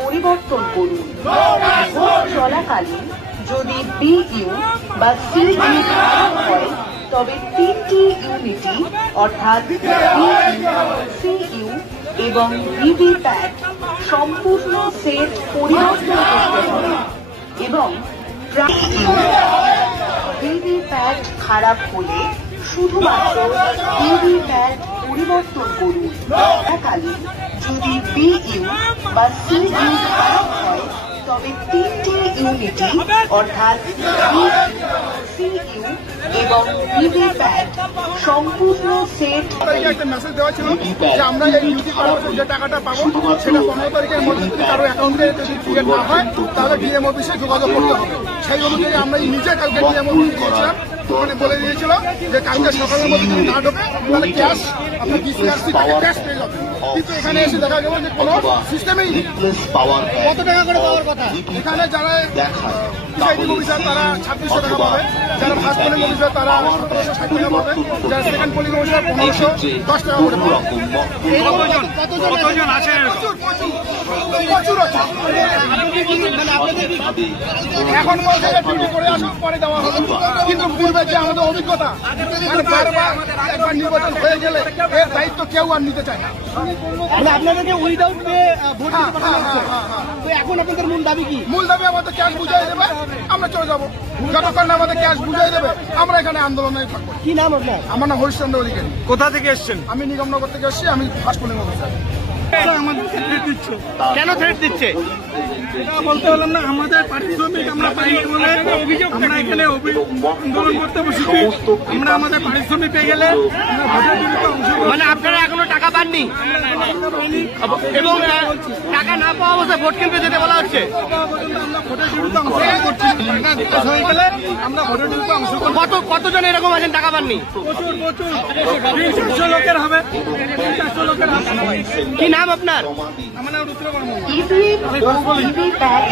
পরিবর্তন করুন। চলাকালীন যদি বিইউ বা সিইউ হয় তবে 3টি ইউনিটই অর্থাৎ বিইউ, সিইউ এবং ভিভিপ্যাট সম্পূর্ণ সেট পরিবর্তন করতে হবে এবং ভিভিপ্যাট খারাপ হলে শুধুমাত্র ভিভিপ্যাট পরিবর্তন করুন। চলাকালীন যদি বিইউ বা সিইউ খারাপ হয় তবে 3টি ইউনিটই অর্থাৎ সিইউ এবং ভিভিপ্যাট সম্পূর্ণ সেট। একটা মেসেজ দেওয়া ছিল যে আমরা এই ইউটি করার যে টাকাটা পাবো সেটা 15 তারিখের মধ্যে যদি কারো অ্যাকাউন্টে যদি ক্রিয়েট না হয় তাহলে ডিএম অফিসে যোগাযোগ করতে হবে। সেই অনুযায়ী আমরা নিজে কালকে ডিএম অফিসে গিয়েছিলাম, ওখানে বলে দিয়েছিল যে কালকে সকালের মধ্যে যদি না ঢোকে তাহলে ক্যাশ আপনার বিসিআরসি থেকে ক্যাশ পেয়ে যাবে। কিন্তু এখানে এসে দেখা গেল যে কোনো সিস্টেমেই নেই। কত টাকা করে পাওয়ার কথা? এখানে যারা প্রিসাইডিং অফিসার তারা 2600 টাকা পাবে, যারা ফার্স্ট পোলিং অফিসার তারা 1760 টাকা পাবে, যারা সেকেন্ড পোলিং অফিসার 1510 টাকা করে পাবে। কতজন আছে? প্রচুর আছে। এখন বলছে যে ডিউটি করে আসুন পরে দেওয়া হবে, কিন্তু পূর্বে যে আমাদের অভিজ্ঞতা মানে বারবার একবার নির্বাচন হয়ে গেলে এর দায়িত্ব কেউ আর নিতে চায় না। আপনাদেরকে উইদাউট পে ভোট দিতে পাঠানো হচ্ছে। তো এখন আপনাদের মূল দাবি কি? মূল দাবি আমাদের ক্যাশ বুঝাই দেবে, আমরা চলে যাবো। যতক্ষণ না আমাদের ক্যাশ বুঝাই দেবে আমরা এখানে আন্দোলনে থাকবো। কি নাম আপনার? আমার নাম হরিশ্চন্দ্র অধিকারী। কোথা থেকে এসছেন? আমি নিগমনগর থেকে এসেছি, আমি ফার্স্ট পোলিং অফিসার। কেন থ্রেট দিচ্ছে? এটা বলতে পারলাম না। আমাদের পারিশ্রমিক আমরা পাই বলে অভিযোগ, আমরা এখানে আন্দোলন করতে বসেছি। আমরা আমাদের পারিশ্রমিক পেয়ে গেলে আমরা ভোটের বিরুদ্ধে অংশগ্রহণ। মানে আপনারা এখনো টাকা পাননি এবং টাকা না পাওয়া অবস্থায় ভোট কেন্দ্রে যেতে বলা হচ্ছে? আমরা ভোটের বিরুদ্ধে অংশগ্রহণ করছি। টাকা বিকাশ হয়ে গেলে আমরা ভোটের বিরুদ্ধে অংশগ্রহণ। কতজন এরকম আছেন টাকা পাননি? প্রচুর 300 লোকের হবে। 400 লোকের হবে। কি নাম আপনার? আমার নাম রুদ্র বর্মন। ভিভিপ্যাট